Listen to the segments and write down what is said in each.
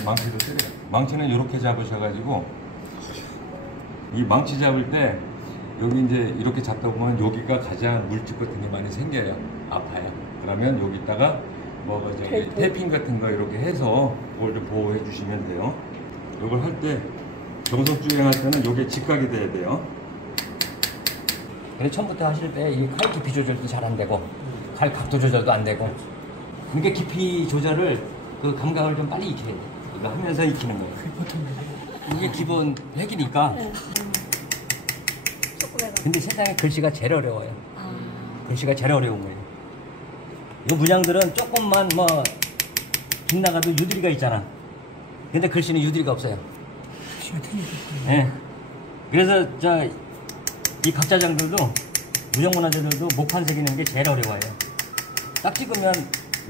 망치도 때려요. 망치는 이렇게 잡으셔가지고 이 망치 잡을 때 여기 이제 이렇게 잡다 보면 여기가 가장 물집 같은 게 많이 생겨요. 아파요. 그러면 여기다가 뭐 저기 테이핑 같은 거 이렇게 해서 그걸 좀 보호해 주시면 돼요. 이걸 할 때 정석주행 할 때는 이게 직각이 돼야 돼요. 근데 처음부터 하실 때 이 칼 깊이 조절도 잘 안 되고 칼 각도 조절도 안 되고 그러니까 깊이 조절을 그 감각을 좀 빨리 익혀야 돼. 이거 하면서 익히는 거예요. 이게 기본 핵이니까. 근데 세상에 글씨가 제일 어려워요. 글씨가 제일 어려운 거예요. 이 문양들은 조금만 뭐 빗나가도 유두리가 있잖아. 근데 글씨는 유두리가 없어요. 예. 그래서 이 각자장들도 무형문화재들도 목판 새기는 게 제일 어려워요. 딱 찍으면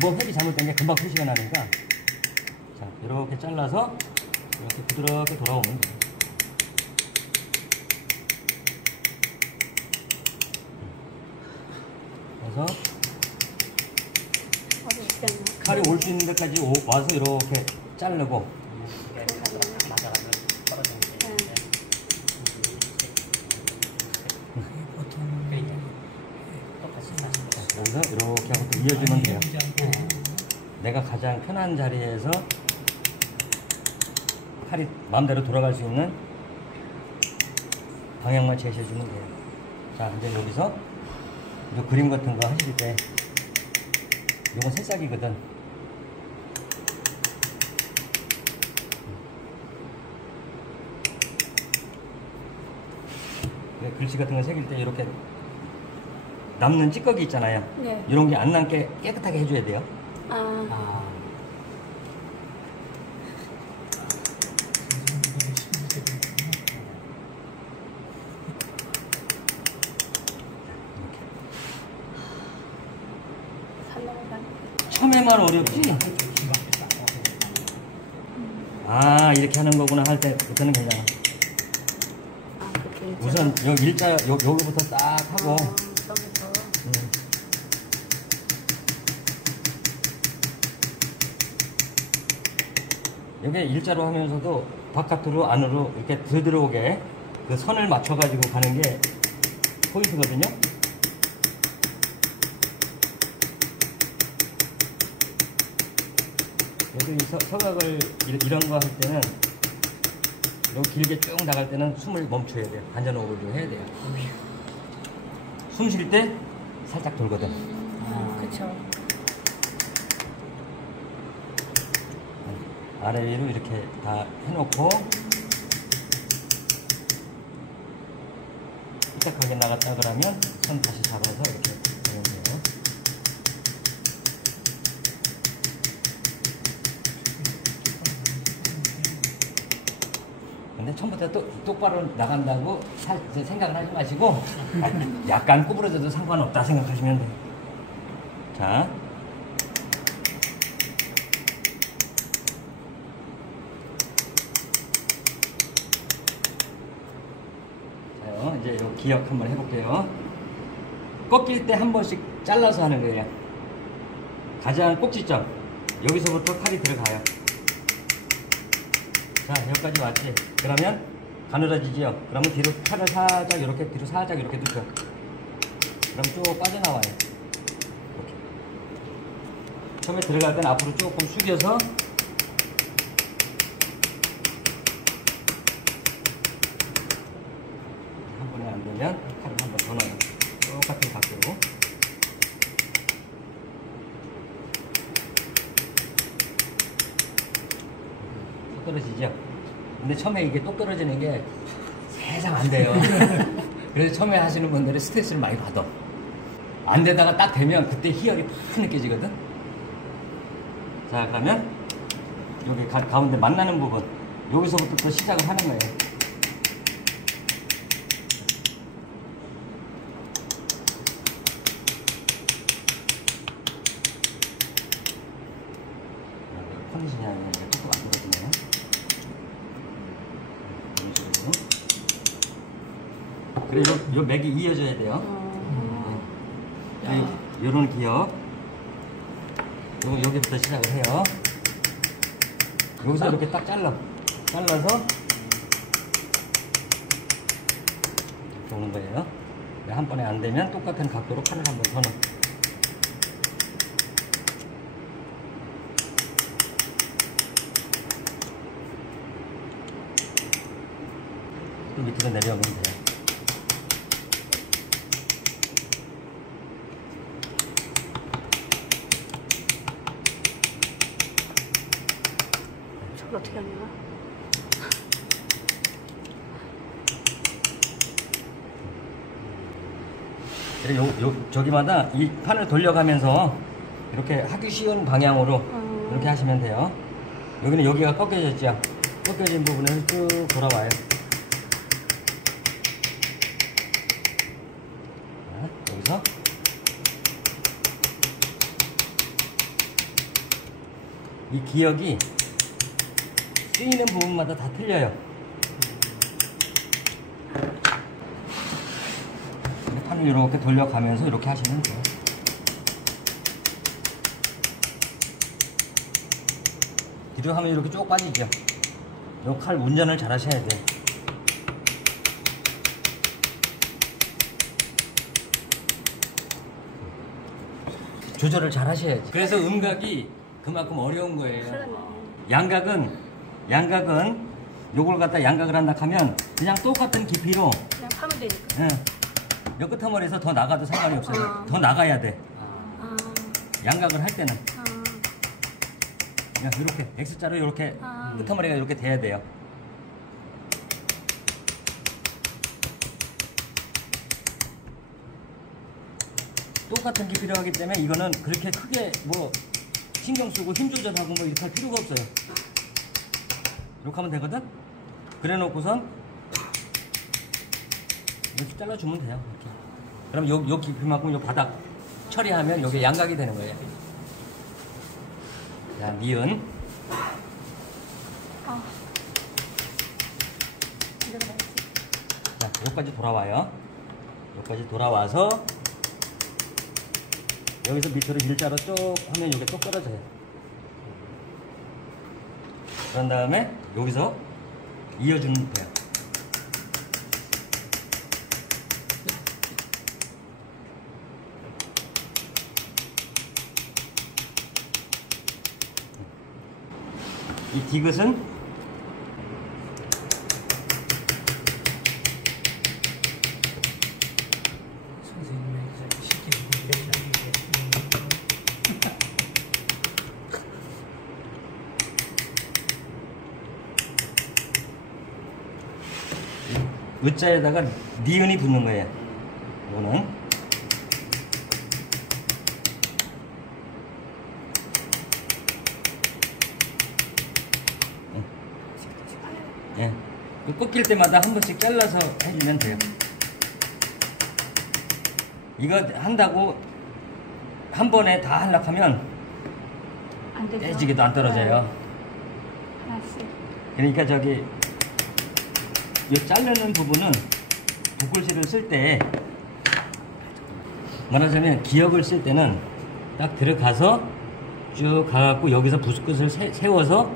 뭐 획이 잘못된 게 금방 표시가 나니까 자 이렇게 잘라서 이렇게 부드럽게 돌아오면 돼요. 그래서 칼이 올 수 있는 데까지 와서 이렇게 자르고 여기서 이렇게 하고 또 이어주면 돼요. 내가 가장 편한 자리에서 팔이 마음대로 돌아갈 수 있는 방향만 제시해주면 돼요. 자, 이제 여기서 이 그림 같은 거 하실 때 이건 새싹이거든. 글씨 같은 거 새길 때 이렇게 남는 찌꺼기 있잖아요. 네. 이런 게 안 남게 깨끗하게 해줘야 돼요. 처음에만 어렵지? 이렇게 하는 거구나 할 때부터는 괜찮아. 우선 여기 일자 여기부터 딱 하고 여기 일자로 하면서도 바깥으로 안으로 이렇게 들어오게 그 선을 맞춰 가지고 가는 게 포인트거든요. 그래서 이 서각을 이런 거 할 때는 너무 길게 쭉 나갈 때는 숨을 멈춰야 돼요. 관자호흡을 좀 해야 돼요. 숨 쉴 때 살짝 돌거든. 그쵸. 아래 위로 이렇게 다 해놓고 삐딱하게 나갔다 그러면 손 다시 잡아서 이렇게 하면 돼요. 근데 처음부터 똑바로 나간다고 생각을 하지 마시고 약간 구부러져도 상관없다 생각하시면 돼요. 자, 이제 요 기억 한번 해볼게요. 꺾일 때 한 번씩 잘라서 하는 거예요. 가장 꼭지점 여기서부터 칼이 들어가요. 자, 여기까지 왔지. 그러면 가늘어지지요. 그러면 뒤로 칼을 살짝 이렇게 뒤로 살짝 이렇게 눕혀. 그럼 쭉 빠져나와요. 이렇게. 처음에 들어갈 때는 앞으로 조금 숙여서 한 번에 안 되면 칼을 한 번 더 넣어요. 똑같은 각도로. 떨어지죠? 근데 처음에 이게 똑 떨어지는 게 세상 안 돼요. 그래서 처음에 하시는 분들은 스트레스를 많이 받아. 안 되다가 딱 되면 그때 희열이 팍 느껴지거든? 자, 그러면 여기 가운데 만나는 부분 여기서부터 또 시작을 하는 거예요. 컨디션이 아니라 조금 안 그러지네요. 그래, 요 맥이 이어져야 돼요. 요런 기억. 여기부터 시작을 해요. 여기서 이렇게 딱 잘라서 이렇게 오는 거예요. 한 번에 안 되면 똑같은 각도로 칼을 한번 더 넣어. 또 밑으로 내려오면 돼요. 저걸 어떻게 하냐? 저기마다 이 판을 돌려가면서 이렇게 하기 쉬운 방향으로 이렇게 하시면 돼요. 여기는 여기가 꺾여졌죠. 꺾여진 부분에서 쭉 돌아와요. 자, 여기서 이 기역이 쓰이는 부분마다 다 틀려요. 판을 이렇게 돌려가면서 이렇게 하시면 돼요. 뒤로 하면 이렇게 쭉 빠지죠. 이 칼 운전을 잘 하셔야 돼요. 조절을 잘 하셔야지. 그래서 음각이 그만큼 어려운 거예요. 양각은 요걸 갖다 양각을 한다 하면 그냥 똑같은 깊이로 그냥 파면 되니까. 예. 요 끝머리에서 더 나가도 상관이 없어요. 더 나가야 돼. 양각을 할 때는 그냥 이렇게 X자로 이렇게 끝머리가 이렇게 돼야 돼요. 똑같은 깊이로 하기 때문에 이거는 그렇게 크게 뭐 신경 쓰고 힘 조절하고 뭐 이렇게 할 필요가 없어요. 이렇게 하면 되거든? 그래 놓고선 이렇게 잘라주면 돼요. 이렇게. 그럼 요 깊이만큼 요 바닥 처리하면 요게 양각이 되는 거예요. 자, 니은. 자, 여기까지 돌아와요. 여기까지 돌아와서 여기서 밑으로 일자로 쭉 하면 요게 또 떨어져요. 그런 다음에 여기서 이어주면 돼요. 이 디귿은 의자에다가 니은이 붙는 거예요. 이거는 예, 꺾일 때마다 한 번씩 잘라서 해주면 돼요. 이거 한다고 한 번에 다 하려고 하면 안 되죠. 떼지기도 안 떨어져요. 하나씩. 그러니까 저기 이 자르는 부분은 붓글씨를 쓸 때 말하자면 기역을 쓸 때는 딱 들어가서 쭉 가갖고 여기서 붓끝을 세워서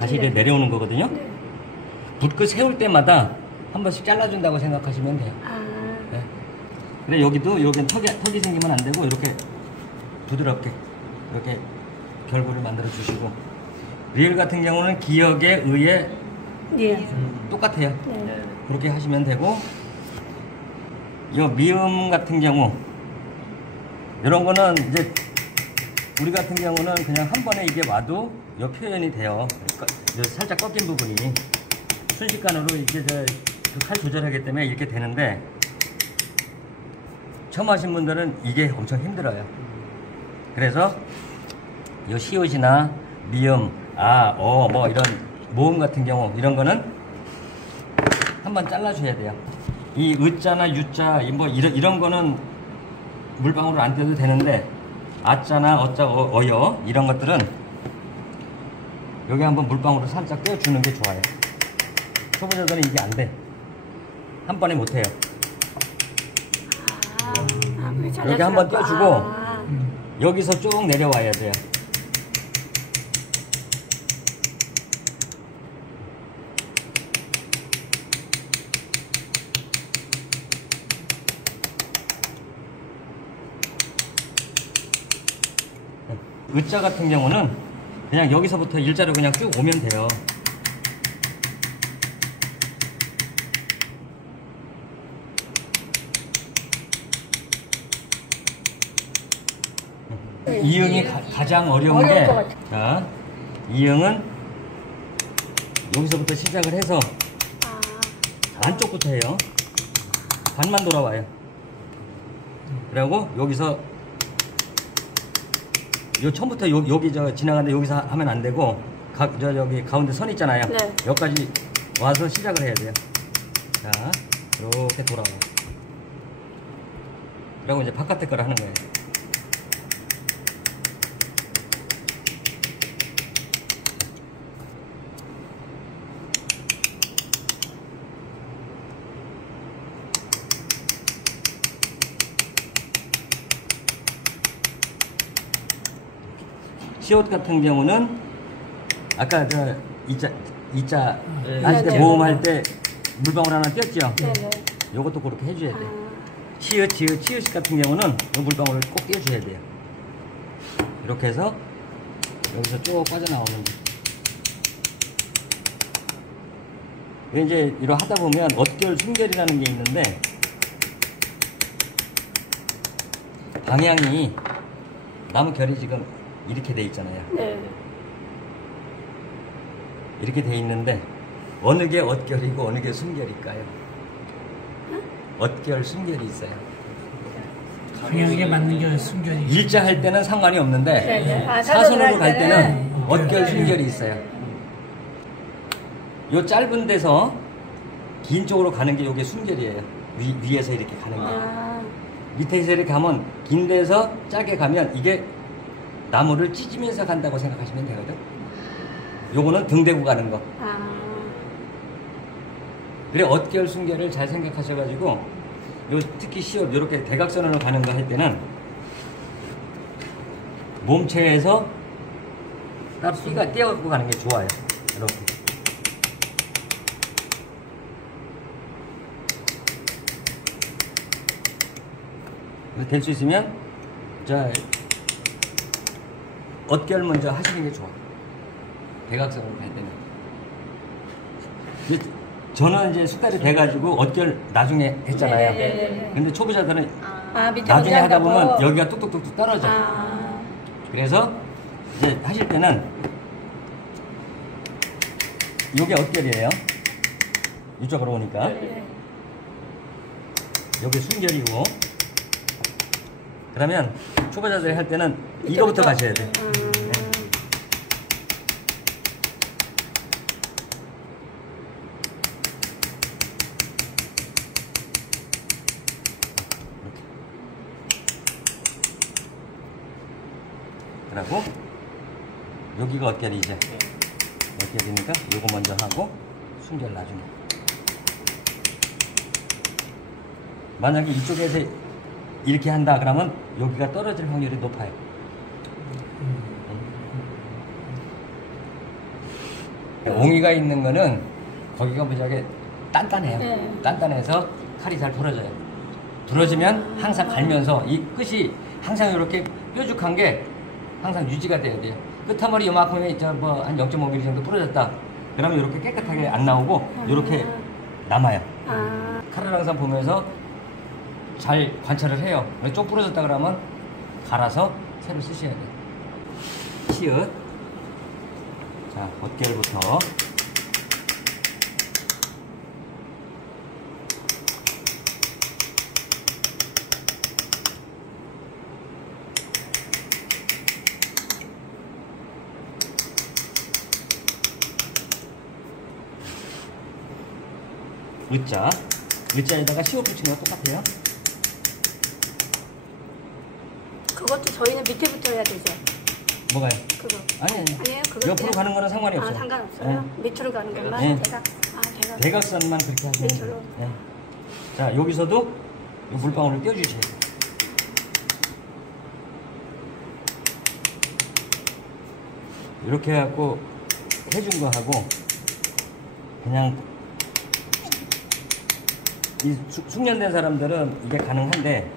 다시 이렇게 내려오는 거거든요. 네. 붓끝 세울 때마다 한 번씩 잘라준다고 생각하시면 돼요. 네. 그래 여기도 여기 턱이 생기면 안 되고 이렇게 부드럽게 이렇게 결부를 만들어 주시고 리을 같은 경우는 기역에 의해 네. 똑같아요. 네. 그렇게 하시면 되고 요 미음 같은 경우 이런 거는 이제 우리 같은 경우는 그냥 한 번에 이게 와도 요 표현이 돼요. 살짝 꺾인 부분이 순식간으로 이제 그 칼 조절하기 때문에 이렇게 되는데 처음 하신 분들은 이게 엄청 힘들어요. 그래서 요 시옷이나 미음, 아, 어, 뭐 이런 모음 같은 경우 이런 거는 한번 잘라줘야 돼요. 이 으자나 유자 뭐 이런 거는 물방울을 안 떼도 되는데 아자나 어자 어여 이런 것들은 여기 한번 물방울을 살짝 떼어주는 게 좋아요. 초보자들은 이게 안 돼. 한 번에 못 해요. 여기 한번 떼어주고 여기서 쭉 내려와야 돼요. 의자 같은 경우는 그냥 여기서부터 일자로 그냥 쭉 오면 돼요. 이응이 가장 어려운 게, 어려울 것 같아. 자, 이응은 여기서부터 시작을 해서 아, 안쪽부터 해요. 반만 돌아와요. 그리고 여기서 요 처음부터 여기 저 지나가는데 여기서 하면 안 되고 여기 가운데 선 있잖아요. 네. 여기까지 와서 시작을 해야 돼요. 자, 이렇게 돌아와요. 그리고 이제 바깥에 거를 하는 거예요. 시옷 같은 경우는 아까 저 이자 할 때 네. 모음할 때 물방울 하나 띄었죠? 네네. 요것도 그렇게 해줘야 돼. 아, 치읓 같은 경우는 요 물방울을 꼭 띄워줘야 돼요. 이렇게 해서 여기서 쭉 빠져나오는 거. 이제 이러 하다 보면 어결 순결이라는 게 있는데 방향이 나무 결이 지금 이렇게 돼 있잖아요. 네. 이렇게 돼 있는데 어느 게 엇결이고 어느 게 순결일까요? 엇결, 순결이 있어요. 방향에 맞는 게 순결이. 일자 할 때는 상관이 없는데 네네. 아, 사선으로 갈 할 때는 엇결, 순결이 있어요. 요 짧은 데서 긴 쪽으로 가는 게 요게 순결이에요. 위에서 이렇게 가는 게. 아, 밑에서 이렇게 가면 긴 데서 짧게 가면 이게 나무를 찢으면서 간다고 생각하시면 되거든. 요거는 등 대고 가는 거. 아, 그래 엇결 순결을 잘 생각하셔가지고 요 특히 시옷 이렇게 대각선으로 가는 거 할 때는 몸체에서 딱 삐가 떼어갖고 가는 게 좋아요. 이렇게. 될 수 있으면 자 엇결 먼저 하시는 게 좋아. 대각선으로 갈 때는. 저는 이제 숙달이 돼가지고 엇결 나중에 했잖아요. 네네네. 근데 초보자들은 아, 밑에 나중에 하다 올라간다고? 보면 여기가 뚝뚝뚝뚝 떨어져. 아, 그래서 이제 하실 때는 요게 엇결이에요. 이쪽으로 오니까. 네. 요게 순결이고. 그러면 초보자들이 할 때는 이거부터 가셔야 돼. 그리고 여기가 엇결이죠. 엇결이니까 요거 먼저 하고 순결 나중에. 만약에 이쪽에서 이렇게 한다 그러면 여기가 떨어질 확률이 높아요. 옹이가 있는 거는 거기가 무지하게 단단해요. 네. 단단해서 칼이 잘 부러져요. 부러지면 항상 갈면서 이 끝이 항상 이렇게 뾰족한 게 항상 유지가 돼야 돼요. 끝머리 요만큼이 한 0.5mm 정도 부러졌다. 그러면 이렇게 깨끗하게 안 나오고 이렇게 남아요. 아, 칼을 항상 보면서 잘 관찰을 해요. 좀 부러졌다 그러면 갈아서 새로 쓰셔야 돼요. 시읒. 자, 겉결부터. 의자. 의자에다가 시옷 붙이는 거 똑같아요. 그것도 저희는 밑에부터 해야 되죠. 뭐가요? 그거. 아니. 아니에요? 그거 옆으로 가는 거는 상관이 없어요. 아, 상관없어요? 밑으로 가는 것만? 네. 대각. 대각선만 그렇게 하시면 돼요. 밑으로. 네. 자, 여기서도 이 물방울을 띄워주셔야 돼요. 이렇게 해갖고 해준 거 하고 그냥 이 숙련된 사람들은 이게 가능한데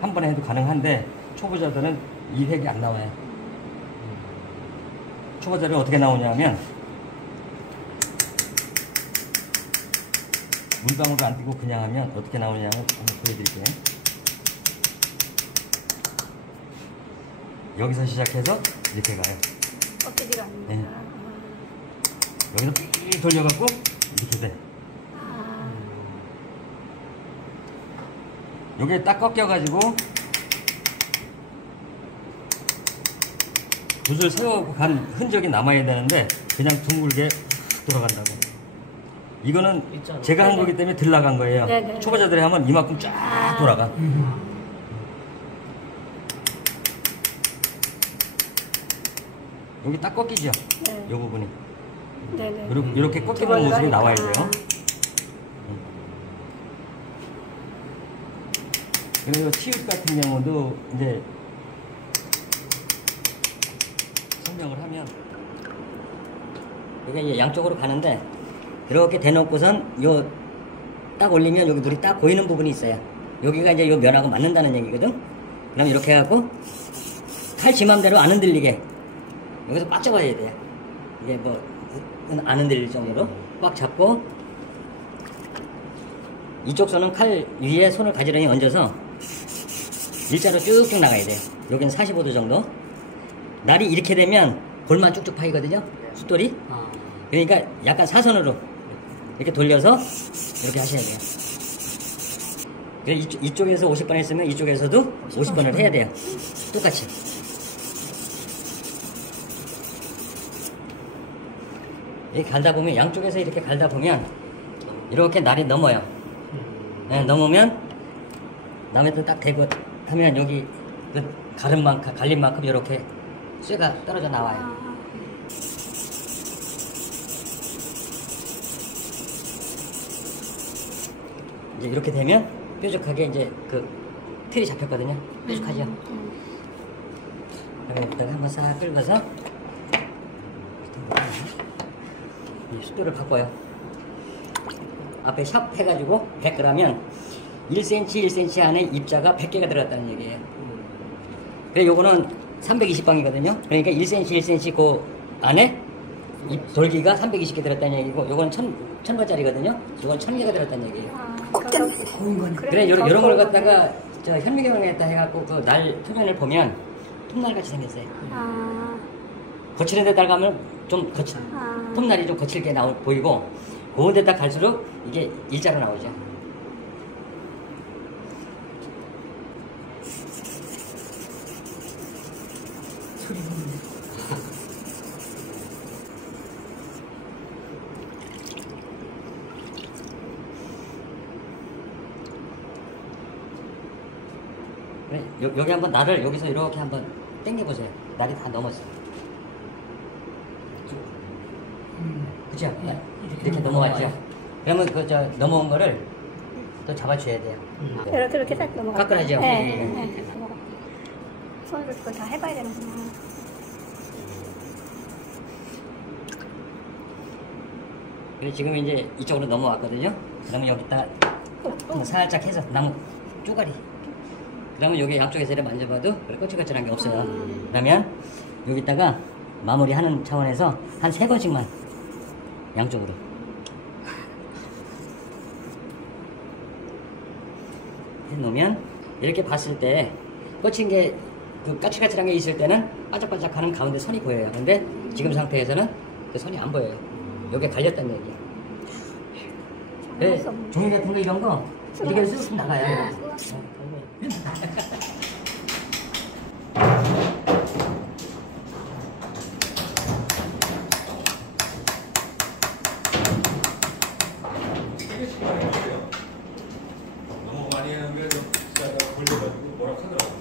한 번에 해도 가능한데 초보자들은 이 획이 안 나와요. 초보자들이 어떻게 나오냐면 물방울을 안 띄고 그냥 하면 어떻게 나오냐면 한번 보여드릴게요. 여기서 시작해서 이렇게 가요. 꺾이지가 않는구나. 네. 여기서 삐 돌려갖고 이렇게 돼. 아, 여기에 딱 꺾여가지고 붓을 세우고 간 흔적이 남아야 되는데 그냥 둥글게 돌아간다고. 이거는 제가 한 거기 때문에 덜 나간 거예요. 네네. 초보자들이 하면 이만큼 쫙 돌아가. 여기 딱 꺾이죠? 네. 이 부분이. 네네. 이렇게 꺾이는 모습이 나와야 돼요. 그리고 치읓 같은 경우도 이제 설명을 하면 이게 이제 양쪽으로 가는데 이렇게 대놓고선 요 딱 올리면 여기 물이 딱 보이는 부분이 있어요. 여기가 이제 요 면하고 맞는다는 얘기거든. 그럼 이렇게 해갖고 칼 지 맘대로 안 흔들리게 여기서 꽉 잡아야 돼요. 이게 뭐 안 흔들릴 정도로 꽉 잡고 이쪽 손은 칼 위에 손을 가지런히 얹어서 일자로 쭉쭉 나가야 돼요. 여기는 45도 정도. 날이 이렇게 되면 골만 쭉쭉 파이거든요. 숫돌이. 그러니까 약간 사선으로 이렇게 돌려서 이렇게 하셔야 돼요. 이쪽에서 50번 했으면 이쪽에서도 50번을 해야 돼요. 똑같이. 이렇게 갈다 보면 양쪽에서 이렇게 갈다 보면 이렇게 날이 넘어요. 네, 넘으면 남의 또 딱 대고 하면 여기 그 갈린 만큼 이렇게 쇠가 떨어져 나와요. 이제 이렇게 되면 뾰족하게 이제 그 틀이 잡혔거든요. 뾰족하죠. 그럼 일단 한번 싹 긁어서 이 숫돌을 바꿔요. 앞에 샵 해가지고 100g면 1cm 1cm 안에 입자가 100개가 들어갔다는 얘기예요. 그래 요거는 320방이거든요. 그러니까 1cm 1cm 그 안에 돌기가 320개 들었다는 얘기고 요거는 1000번짜리거든요. 요건 1000개가 들었다는 얘기예요. 그래 요런 걸 갖다가 저 현미경에다 해갖고 그 날 표면을 보면 톱날 같이 생겼어요. 거칠은 데다 가면 좀 톱날이 좀 거칠게 보이고 고운 데다 갈수록 이게 일자로 나오죠. 그래, 여기 한번 날을 여기서 이렇게 한번 당겨보세요. 날이 다 넘었어요. 그죠? 이렇게 넘어갔죠? 그러면 그 넘어온 거를 또 잡아줘야 돼요. 이렇게 딱 넘어가. 깎아야죠. 네. 손으로 그걸 다 해봐야 되는구나. 그래 지금 이제 이쪽으로 넘어왔거든요. 그러면 여기다 살짝 해서 나무 쪼가리. 그러면 여기 양쪽에서 이렇게 만져봐도 거칠거칠한 게 없어요. 그러면 여기다가 마무리하는 차원에서 한 3번씩만 양쪽으로. 해놓으면 이렇게 봤을 때 꽂힌 게 그 까칠까칠한 게 있을 때는 바짝바짝하는 가운데 선이 보여요. 근데 지금 상태에서는 그 선이 안 보여요. 여기에 갈렸다는 얘기예요. 네, 종이 같은 거 이런 거 이렇게 쑥 나가요. 너무 많이 하는 게 진짜 걸려가지고 뭐라 하더라고.